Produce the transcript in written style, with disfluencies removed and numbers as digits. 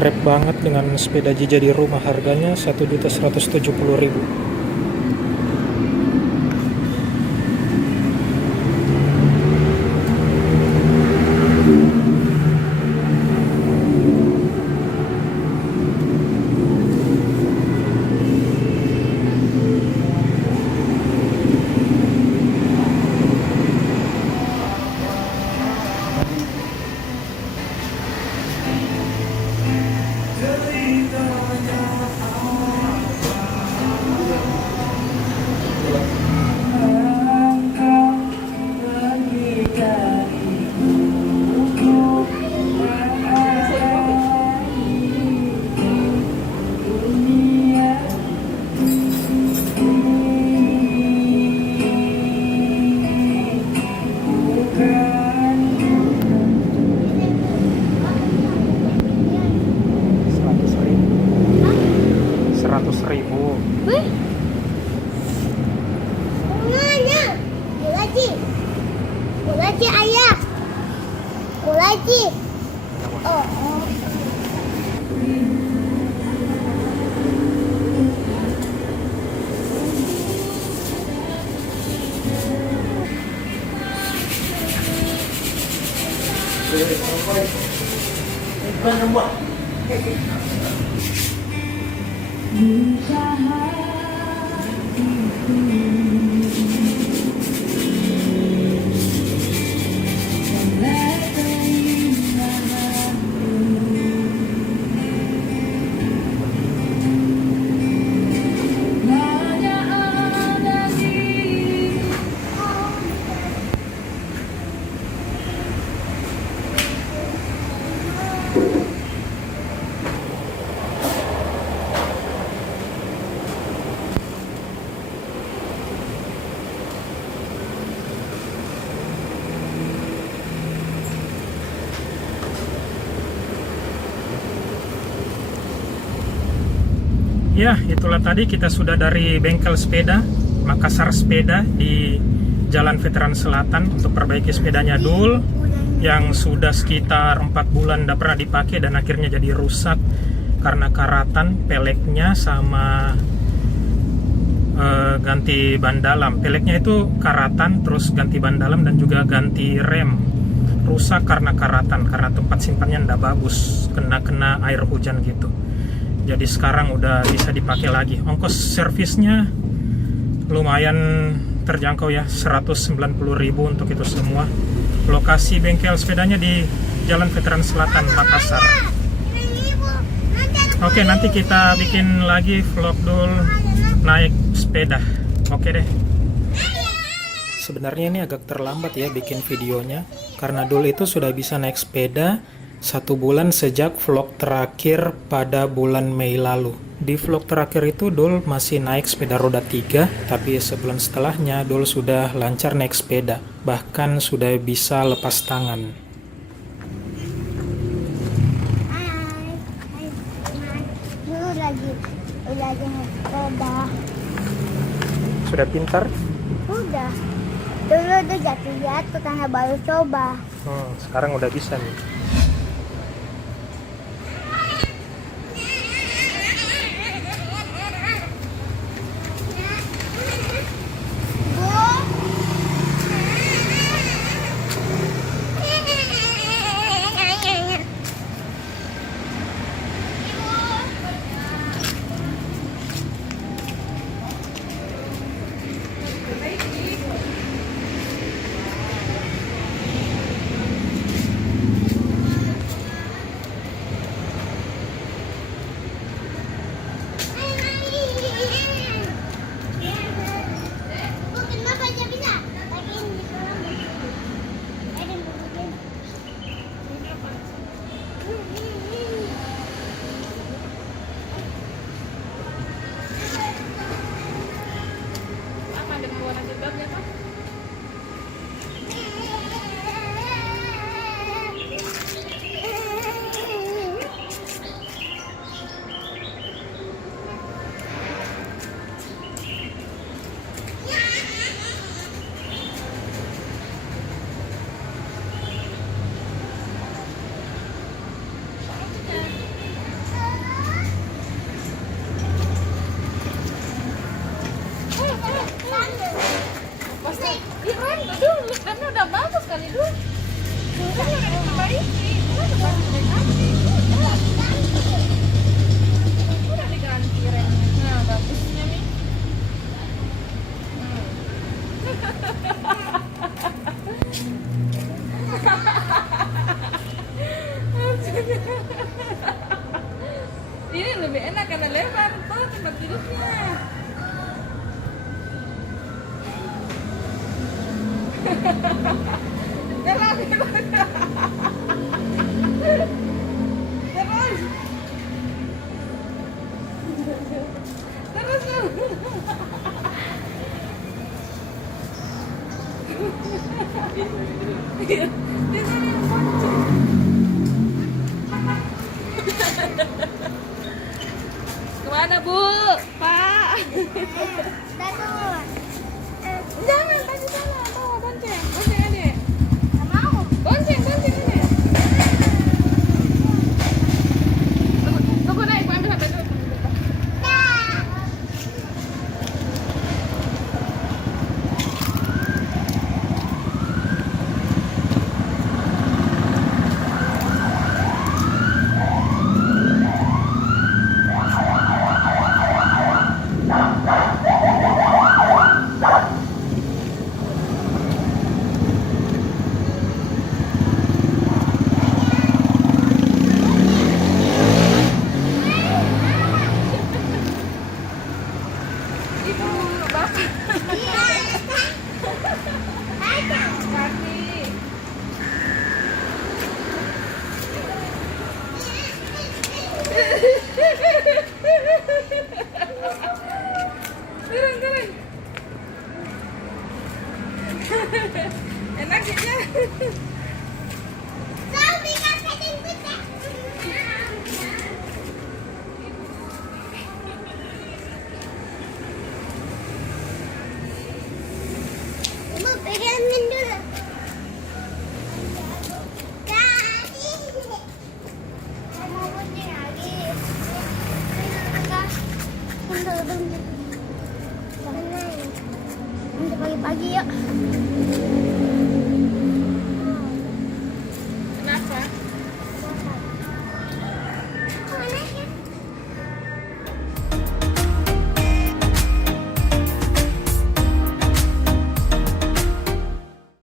mirip banget dengan sepeda Jija di rumah, harganya 1.170.000. Ribu. Bunganya, kulaji ayah, kulaji. Oh. Ya, itulah tadi kita sudah dari bengkel sepeda Makassar Sepeda di Jalan Veteran Selatan untuk perbaiki sepedanya Dul yang sudah sekitar 4 bulan tidak pernah dipakai dan akhirnya jadi rusak karena karatan peleknya sama ganti ban dalam. Peleknya itu karatan, terus ganti ban dalam dan juga ganti rem. Rusak karena karatan, karena tempat simpannya tidak bagus, kena air hujan gitu. Jadi sekarang udah bisa dipakai lagi. Ongkos servisnya lumayan terjangkau ya, 190.000 untuk itu semua. Lokasi bengkel sepedanya di Jalan Veteran Selatan, Makassar. Oke, nanti kita bikin lagi vlog Dul naik sepeda. Oke deh. Sebenarnya ini agak terlambat ya bikin videonya, karena Dul itu sudah bisa naik sepeda 1 bulan sejak vlog terakhir pada bulan Mei lalu. Di vlog terakhir itu Dul masih naik sepeda roda 3, tapi sebulan setelahnya Dul sudah lancar naik sepeda, bahkan sudah bisa lepas tangan. Dulu lagi sepeda. Sudah pintar? Udah. Dulu udah jatuh, karena baru coba. Sekarang udah bisa nih. keren tuh, lemnya udah bagus kali tuh. Kan udah diperbaiki, kan udah diperbaiki. Udah diganti remnya. Nah, bagusnya nih. Ini lebih enak karena lebar tuh tempat duduknya. Jalan, terus, kemana Bu? Pak? Satu. Jangan tadi sana, bawa bonceng, bonceng adek. Nggak mau. Bonceng adek. Tunggu naik, gua ambil HP dulu. Ibu, bapak. Kaki. Turun. Enak ya? Ibu pegangin dulu. Tadi. Saya mau bonceng lagi. Untuk pagi-pagi yuk. Kenapa?